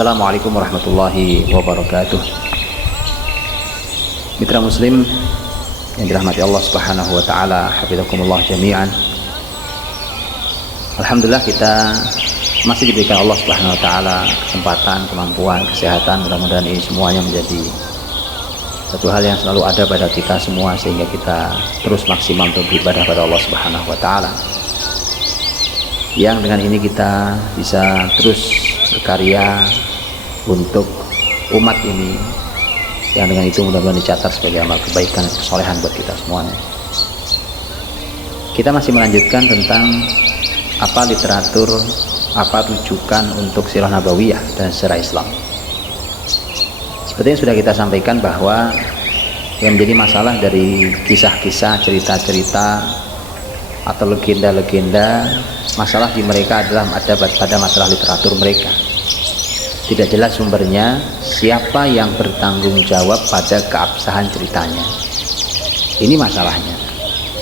Assalamualaikum warahmatullahi wabarakatuh. Mitra muslim yang dirahmati Allah Subhanahu wa taala, hafizakumullah jami'an. Alhamdulillah kita masih diberikan Allah Subhanahu wa taala kesempatan, kemampuan, kesehatan. Mudah-mudahan ini semuanya menjadi satu hal yang selalu ada pada kita semua sehingga kita terus maksimal untuk beribadah pada Allah Subhanahu wa taala. Yang dengan ini kita bisa terus berkarya untuk umat ini, yang dengan itu mudah-mudahan dicatat sebagai amal kebaikan dan kesolehan buat kita semuanya. Kita masih melanjutkan tentang apa literatur, apa rujukan untuk sirah nabawiyah dan sejarah Islam. Seperti yang sudah kita sampaikan bahwa yang menjadi masalah dari kisah-kisah, cerita-cerita atau legenda-legenda, masalah di mereka adalah ada pada masalah literatur mereka. Tidak jelas sumbernya, siapa yang bertanggung jawab pada keabsahan ceritanya. Ini masalahnya.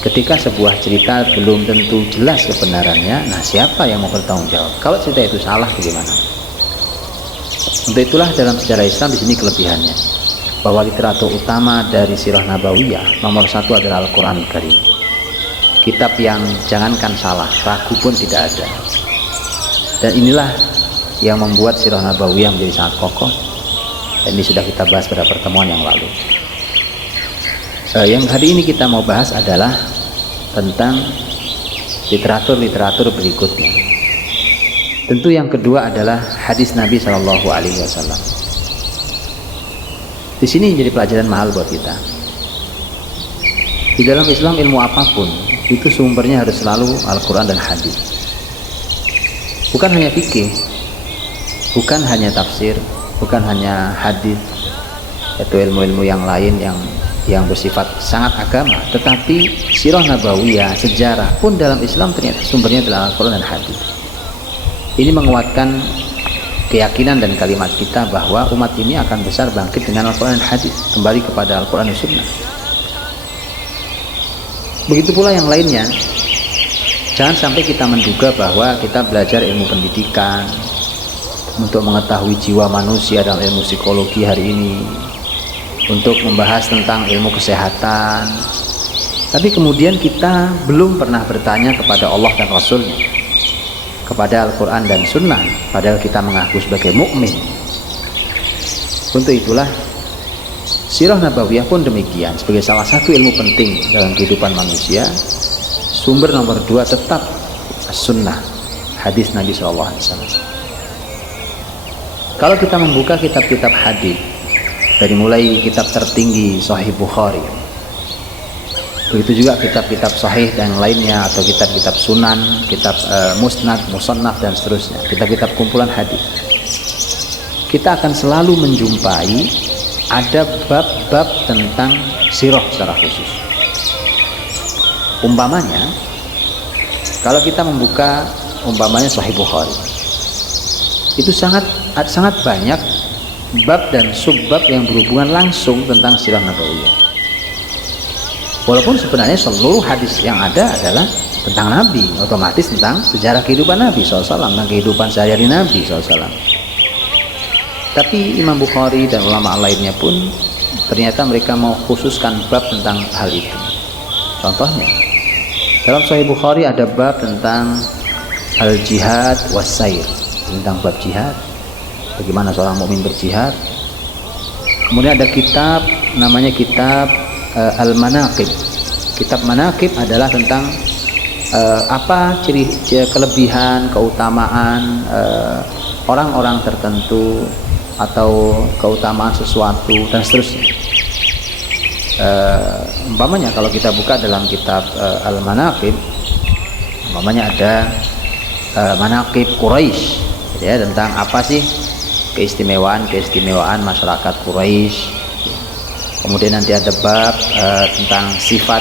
Ketika sebuah cerita belum tentu jelas kebenarannya, nah siapa yang mau bertanggung jawab? Kalau cerita itu salah, bagaimana? Untuk itulah dalam sejarah Islam di sini kelebihannya, bahwa literatur utama dari sirah nabawiyah nomor satu adalah Al-Quran Karim. Kitab yang jangankan salah, ragu pun tidak ada. Dan inilah yang membuat sirah nabawiyah menjadi sangat kokoh. Dan ini sudah kita bahas pada pertemuan yang lalu. Yang hari ini kita mau bahas adalah tentang literatur-literatur berikutnya. Tentu yang kedua adalah hadis Nabi Shallallahu Alaihi Wasallam. Di sini menjadi pelajaran mahal buat kita. Di dalam Islam ilmu apapun itu sumbernya harus selalu Al-Quran dan hadis. Bukan hanya fikih, bukan hanya tafsir, bukan hanya hadis atau ilmu-ilmu yang lain yang bersifat sangat agama, tetapi sirah nabawiyah, sejarah pun dalam Islam ternyata sumbernya adalah Al-Quran dan hadis. Ini menguatkan keyakinan dan kalimat kita bahwa umat ini akan besar bangkit dengan Al-Quran dan hadis, kembali kepada Al-Quran dan Sunnah. Begitu pula yang lainnya. Jangan sampai kita menduga bahwa kita belajar ilmu pendidikan untuk mengetahui jiwa manusia dalam ilmu psikologi hari ini, untuk membahas tentang ilmu kesehatan, tapi kemudian kita belum pernah bertanya kepada Allah dan Rasulnya, kepada Al-Quran dan Sunnah, padahal kita mengaku sebagai mukmin. Untuk itulah sirah nabawiyah pun demikian, sebagai salah satu ilmu penting dalam kehidupan manusia. Sumber nomor dua tetap sunnah, hadis Nabi SAW. Kalau kita membuka kitab-kitab hadis, dari mulai kitab tertinggi Sahih Bukhari, begitu juga kitab-kitab Sahih dan lainnya, atau kitab-kitab Sunan, kitab Musnad, Musannaf dan seterusnya, kitab-kitab kumpulan hadis, kita akan selalu menjumpai ada bab-bab tentang sirah secara khusus. Umpamanya, kalau kita membuka umpamanya Sahih Bukhari, itu sangat banyak bab dan subbab yang berhubungan langsung tentang sirah nabawiyah. Walaupun sebenarnya seluruh hadis yang ada adalah tentang Nabi, otomatis tentang sejarah kehidupan Nabi SAW, tentang kehidupan sehari-hari Nabi SAW. Tapi Imam Bukhari dan ulama lainnya pun ternyata mereka mau khususkan bab tentang hal itu. Contohnya, dalam Sahih Bukhari ada bab tentang al-jihad was-sair, tentang bab jihad, bagaimana seorang mukmin berjihad. Kemudian ada kitab namanya kitab al-manaqib. Kitab manaqib adalah tentang apa ciri kelebihan, keutamaan orang-orang tertentu, atau keutamaan sesuatu dan seterusnya. Umpamanya kalau kita buka dalam kitab Al-Manaqib, umpamanya ada Manaqib Quraisy, ya, tentang apa sih keistimewaan masyarakat Quraisy. Kemudian nanti ada bab tentang sifat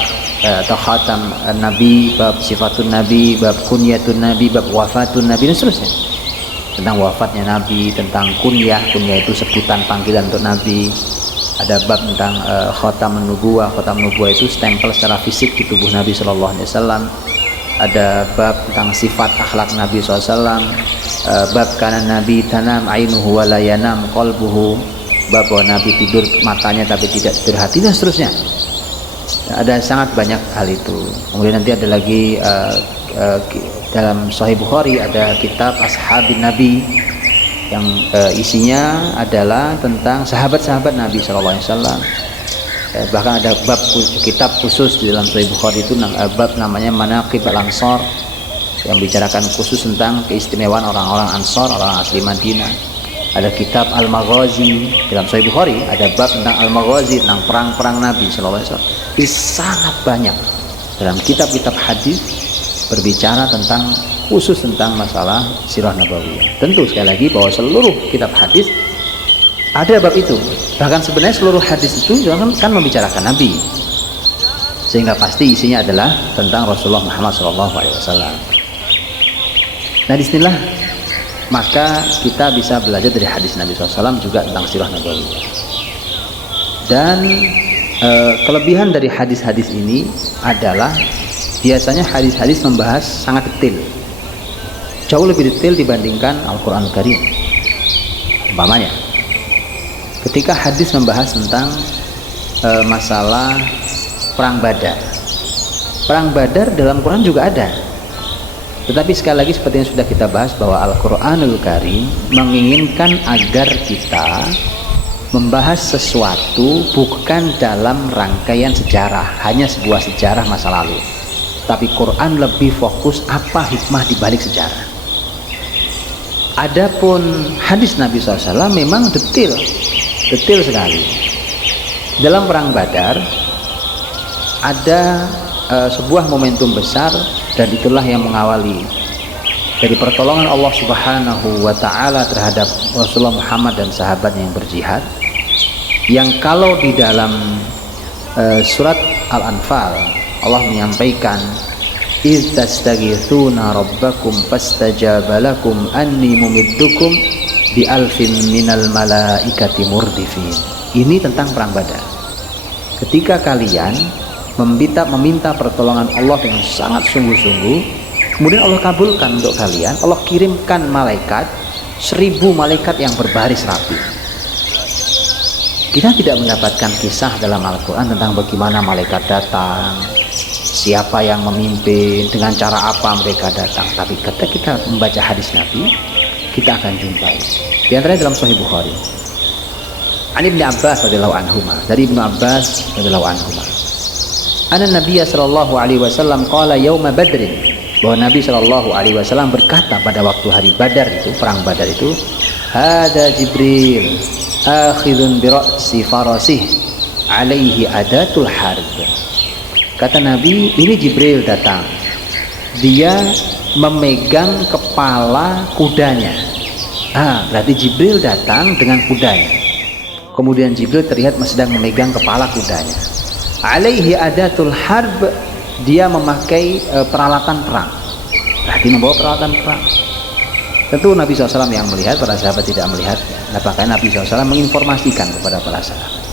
atau khatam Nabi, bab sifatun Nabi, bab kunyatun Nabi, bab wafatun Nabi dan seterusnya. Tentang wafatnya Nabi, tentang kunyah itu sebutan panggilan untuk Nabi. Ada bab tentang khatam nubuwah itu stempel secara fisik di tubuh Nabi SAW. Ada bab tentang sifat akhlak Nabi SAW, bab kana nabi tanam ainuhu wa la yanam qalbuhu, bab bahwa Nabi tidur matanya tapi tidak tidur hati, dan seterusnya. Ada sangat banyak hal itu. Kemudian nanti ada lagi dalam Sahih Bukhari ada kitab Ashabin Nabi yang isinya adalah tentang sahabat-sahabat Nabi SAW. Bahkan ada kitab khusus di dalam Sahih Bukhari itu, bab namanya Manaqib Al-Ansar, yang bicarakan khusus tentang keistimewaan orang-orang Ansar, orang asli Madinah. Ada kitab Al-Maghazi dalam Sahih Bukhari, ada bab tentang Al-Maghazi, tentang perang-perang Nabi SAW. Ini sangat banyak dalam kitab-kitab hadis berbicara tentang khusus tentang masalah sirah nabawiyah. Tentu sekali lagi bahwa seluruh kitab hadis ada bab itu. Bahkan sebenarnya seluruh hadis itu kan membicarakan Nabi, sehingga pasti isinya adalah tentang Rasulullah Muhammad SAW. Nah, disinilah maka kita bisa belajar dari hadis Nabi SAW juga tentang sirah nabawiyah. Dan kelebihan dari hadis-hadis ini adalah biasanya hadis-hadis membahas sangat detail, jauh lebih detail dibandingkan Al-Quran Al-Karim. Umpamanya ketika hadis membahas tentang masalah perang Badar. Perang Badar dalam Quran juga ada. Tetapi sekali lagi seperti yang sudah kita bahas bahwa Al-Quranul Karim menginginkan agar kita membahas sesuatu bukan dalam rangkaian sejarah, hanya sebuah sejarah masa lalu. Tapi Quran lebih fokus apa hikmah di balik sejarah. Adapun hadis Nabi SAW memang detail sekali. Dalam perang Badar ada sebuah momentum besar, dan itulah yang mengawali dari pertolongan Allah Subhanahu wa Ta'ala terhadap Rasulullah Muhammad dan sahabatnya yang berjihad, yang kalau di dalam surat Al-Anfal Allah menyampaikan iz tastaghithuna rabbakum fastajaba lakum anni mumiddukum bi alfin minal malaikati murdifin. Ini tentang perang Badar. Ketika kalian meminta pertolongan Allah dengan sangat sungguh-sungguh, kemudian Allah kabulkan untuk kalian, Allah kirimkan malaikat 1000 malaikat yang berbaris rapi. Kita tidak mendapatkan kisah dalam Al-Quran tentang bagaimana malaikat datang, siapa yang memimpin, dengan cara apa mereka datang. Tapi ketika kita membaca hadis Nabi, kita akan jumpai. Di antaranya dalam Sahih Bukhari, Ibnu Abbas radhiyallahu anhuma, dari Ibnu Abbas radhiyallahu anhuma, anna Nabiya sallallahu alaihi wasallam qala yauma Badrin, bahwa Nabi sallallahu alaihi wasallam berkata pada waktu hari Badar itu, perang Badar itu, hada Jibril akhidun bi ra'si farasih alaihi adatul harb. Kata Nabi, ini Jibril datang, dia memegang kepala kudanya. Berarti Jibril datang dengan kudanya. Kemudian Jibril terlihat sedang memegang kepala kudanya. Alaihi adatul harb, dia memakai peralatan perang. Berarti membawa peralatan perang. Tentu Nabi SAW yang melihat, para sahabat tidak melihat. Makanya Nabi SAW menginformasikan kepada para sahabat.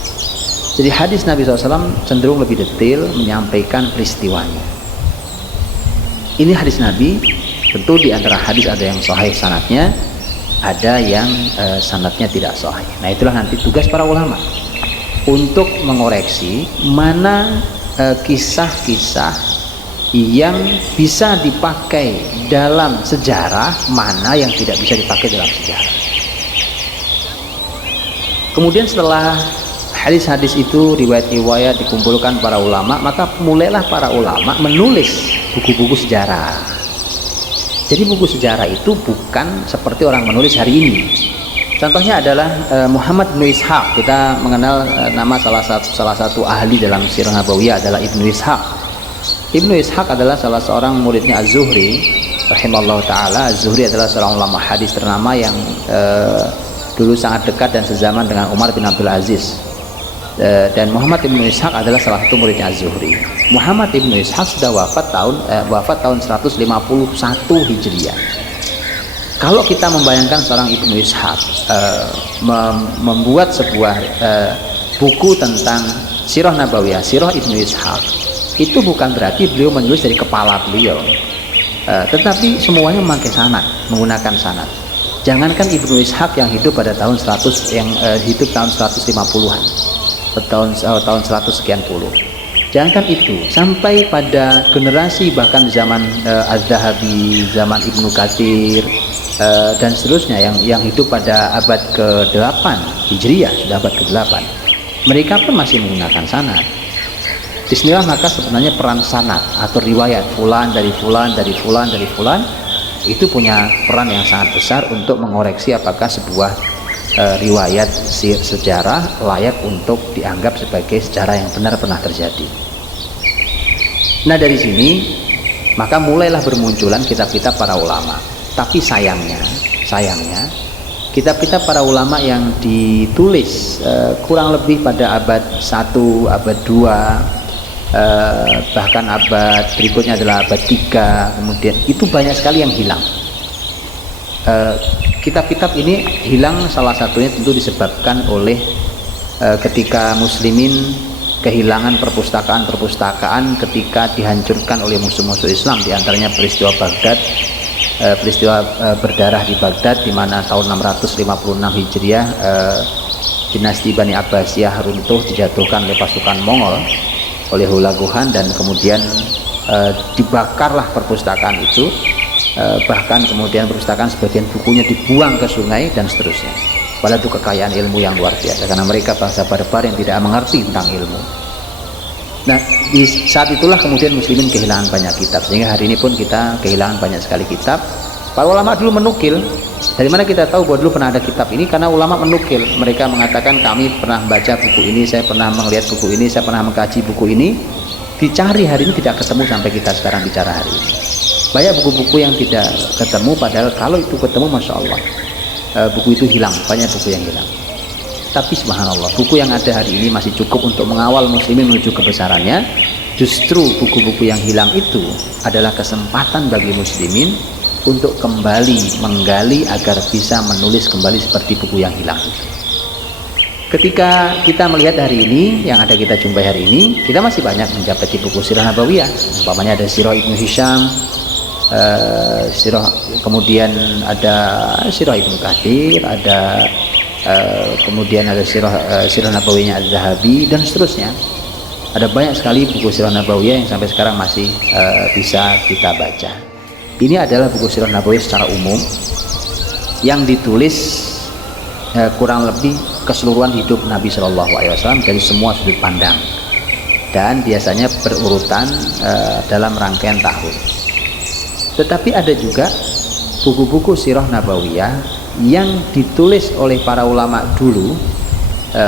Jadi hadis Nabi SAW cenderung lebih detail menyampaikan peristiwanya. Ini hadis Nabi. Tentu di antara hadis ada yang sahih sanadnya, ada yang sanadnya tidak sahih. Nah, itulah nanti tugas para ulama untuk mengoreksi mana kisah-kisah yang bisa dipakai dalam sejarah, mana yang tidak bisa dipakai dalam sejarah. Kemudian setelah hadis-hadis itu, riwayat-riwayat dikumpulkan para ulama, maka mulailah para ulama menulis buku-buku sejarah. Jadi buku sejarah itu bukan seperti orang menulis hari ini. Contohnya adalah Muhammad bin Ishaq. Kita mengenal nama salah satu ahli dalam sirah nabawiyah adalah Ibnu Ishaq. Ibnu Ishaq adalah salah seorang muridnya Az-Zuhri rahimahullah ta'ala. Az-Zuhri adalah seorang ulama hadis ternama yang dulu sangat dekat dan sezaman dengan Umar bin Abdul Aziz. Dan Muhammad bin Ishaq adalah salah satu muridnya Az-Zuhri. Muhammad bin Ishaq sudah wafat tahun 151 Hijriah. Kalau kita membayangkan seorang Ibnu Ishaq membuat sebuah buku tentang sirah nabawiyah, sirah Ibnu Ishaq, itu bukan berarti beliau menulis dari kepala beliau, tetapi semuanya memakai sanad, menggunakan sanad. Jangankan Ibnu Ishaq yang hidup pada tahun 100, yang hidup tahun 150-an, tahun 100 sekian puluh. Jangankan itu, sampai pada generasi bahkan zaman Az-Zahabi, zaman Ibnu Katsir dan seterusnya yang hidup pada abad ke-8 Hijriah, sudah abad ke-8. Mereka pun masih menggunakan sanad. Disinilah maka sebenarnya peran sanad atau riwayat fulan dari fulan dari fulan dari fulan itu punya peran yang sangat besar untuk mengoreksi apakah sebuah riwayat sejarah layak untuk dianggap sebagai sejarah yang benar pernah terjadi. Nah, dari sini maka mulailah bermunculan kitab-kitab para ulama. Tapi sayangnya kitab-kitab para ulama yang ditulis kurang lebih pada abad 1, abad 2, bahkan abad berikutnya adalah abad 3, kemudian itu banyak sekali yang hilang. Kitab-kitab ini hilang salah satunya tentu disebabkan oleh ketika muslimin kehilangan perpustakaan ketika dihancurkan oleh musuh-musuh Islam, diantaranya peristiwa Baghdad, peristiwa berdarah di Baghdad di mana tahun 656 Hijriah dinasti Bani Abbasiyah runtuh, dijatuhkan oleh pasukan Mongol, oleh Hulaguhan, dan kemudian dibakarlah perpustakaan itu, bahkan kemudian perpustakaan sebagian bukunya dibuang ke sungai dan seterusnya. Padahal itu kekayaan ilmu yang luar biasa karena mereka bangsa barbar yang tidak mengerti tentang ilmu. Nah, di saat itulah kemudian muslimin kehilangan banyak kitab, sehingga hari ini pun kita kehilangan banyak sekali kitab. Para ulama dulu menukil. Dari mana kita tahu bahwa dulu pernah ada kitab ini? Karena ulama menukil. Mereka mengatakan kami pernah membaca buku ini, saya pernah melihat buku ini, saya pernah mengkaji buku ini. Dicari hari ini tidak ketemu sampai kita sekarang bicara hari ini. Banyak buku-buku yang tidak ketemu, padahal kalau itu ketemu, masya Allah, buku itu hilang. Banyak buku yang hilang. Tapi subhanallah, buku yang ada hari ini masih cukup untuk mengawal muslimin menuju kebesarannya. Justru buku-buku yang hilang itu adalah kesempatan bagi muslimin untuk kembali menggali agar bisa menulis kembali seperti buku yang hilang itu. Ketika kita melihat hari ini yang ada kita jumpai hari ini, kita masih banyak mendapati buku sirah nabawiyah. Umpamanya ada sirah Ibnu Hisham, sirah, kemudian ada sirah Ibnu Katsir, ada kemudian ada sirah nabawiyahnya Az-Zahabi dan seterusnya. Ada banyak sekali buku sirah nabawiyah yang sampai sekarang masih bisa kita baca. Ini adalah buku sirah nabawiyah secara umum yang ditulis kurang lebih keseluruhan hidup Nabi Shallallahu Alaihi Wasallam dari semua sudut pandang, dan biasanya berurutan dalam rangkaian tahun. Tetapi ada juga buku-buku sirah nabawiyah yang ditulis oleh para ulama dulu,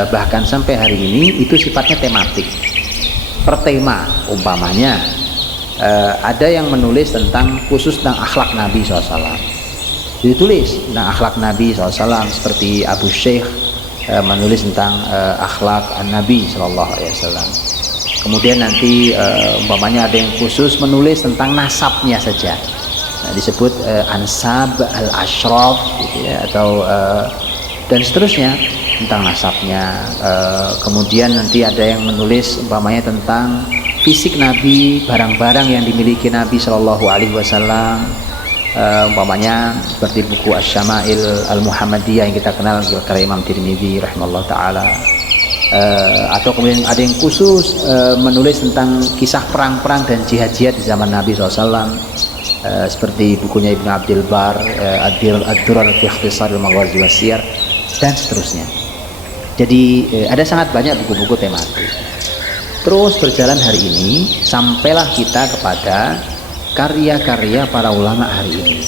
bahkan sampai hari ini itu sifatnya tematik, per tema. Umpamanya ada yang menulis tentang khusus tentang akhlak Nabi SAW, ditulis tentang akhlak Nabi SAW, seperti Abu Syekh menulis tentang akhlak Nabi SAW. Kemudian nanti umpamanya ada yang khusus menulis tentang nasabnya saja, disebut Ansab al-Ashraf gitu ya, atau dan seterusnya tentang nasabnya. Kemudian nanti ada yang menulis umpamanya tentang fisik Nabi, barang-barang yang dimiliki Nabi Shallallahu Alaihi Wasallam, umpamanya seperti buku Asy-Syama'il Al-Muhammadiyah yang kita kenal karya Imam Tirmidzi rahimahullah taala. Atau kemudian ada yang khusus menulis tentang kisah perang-perang dan jihad-jihad di zaman Nabi SAW, seperti bukunya Ibnu Abdul Bar, Ad-Durar fi Ikhtisar al-Maghazi was-Siyar dan seterusnya. Jadi ada sangat banyak buku-buku tematik. Terus berjalan hari ini sampailah kita kepada karya-karya para ulama hari ini,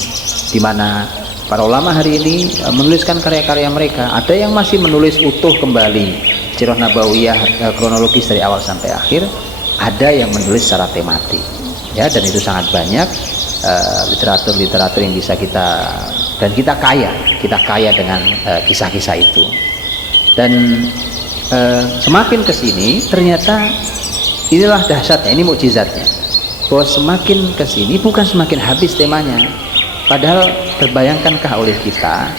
di mana para ulama hari ini menuliskan karya-karya mereka. Ada yang masih menulis utuh kembali sirah nabawiyah kronologis dari awal sampai akhir, ada yang menulis secara tematik ya, dan itu sangat banyak literatur-literatur yang bisa kita, dan kita kaya dengan kisah-kisah itu. Dan semakin kesini ternyata inilah dahsyatnya, ini mukjizatnya, bahwa semakin kesini bukan semakin habis temanya. Padahal terbayangkankah oleh kita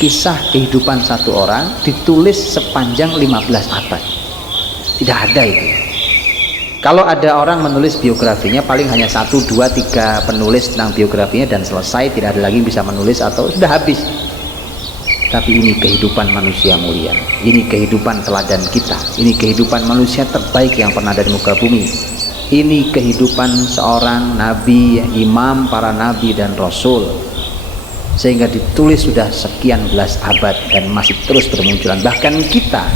kisah kehidupan satu orang ditulis sepanjang 15 abad? Tidak ada itu. Kalau ada orang menulis biografinya paling hanya 1, 2, 3 penulis tentang biografinya dan selesai, tidak ada lagi yang bisa menulis atau sudah habis. tapi ini kehidupan manusia mulia, ini kehidupan teladan kita, ini kehidupan manusia terbaik yang pernah ada di muka bumi, ini kehidupan seorang nabi, imam para nabi dan rasul, sehingga ditulis sudah sekian belas abad dan masih terus bermunculan. Bahkan kita,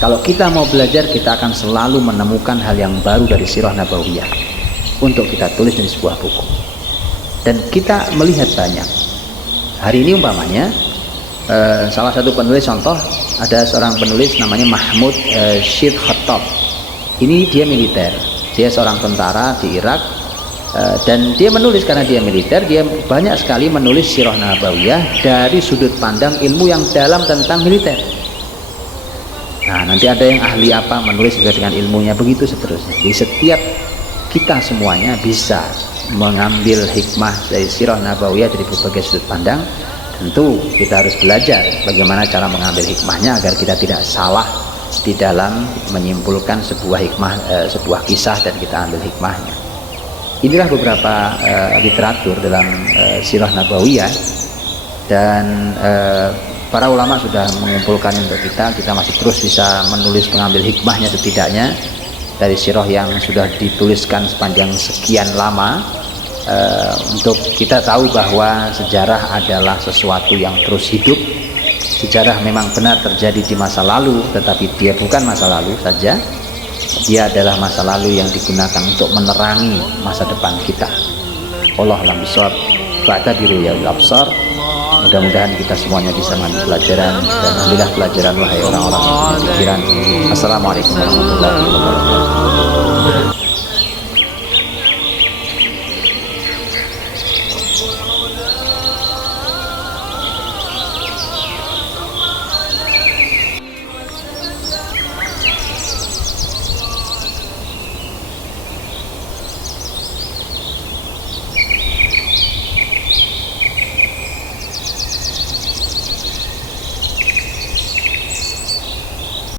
kalau kita mau belajar, kita akan selalu menemukan hal yang baru dari sirah nabawiyah untuk kita tulis di sebuah buku, dan kita melihat banyak. Hari ini umpamanya salah satu penulis, contoh, ada seorang penulis namanya Mahmud Syed Khattab. Ini dia militer, dia seorang tentara di Irak, dan dia menulis, karena dia militer, dia banyak sekali menulis sirah nabawiyah dari sudut pandang ilmu yang dalam tentang militer. Nah, nanti ada yang ahli apa menulis juga dengan ilmunya, begitu seterusnya. Jadi setiap kita semuanya bisa mengambil hikmah dari sirah nabawiyah dari berbagai sudut pandang. Tentu kita harus belajar bagaimana cara mengambil hikmahnya agar kita tidak salah di dalam menyimpulkan sebuah hikmah, sebuah kisah, dan kita ambil hikmahnya. Inilah beberapa literatur dalam sirah nabawiyah, dan para ulama sudah mengumpulkan untuk kita masih terus bisa menulis, mengambil hikmahnya setidaknya dari sirah yang sudah dituliskan sepanjang sekian lama. Untuk kita tahu bahwa sejarah adalah sesuatu yang terus hidup. Sejarah memang benar terjadi di masa lalu, tetapi dia bukan masa lalu saja, dia adalah masa lalu yang digunakan untuk menerangi masa depan kita. Wallahu a'lam bishawab. Fa'tabiru ya ulil absar. Mudah-mudahan kita semuanya bisa mengambil pelajaran, dan ambillah pelajaran wahai orang-orang yang punya pikiran. Assalamualaikum warahmatullahi wabarakatuh.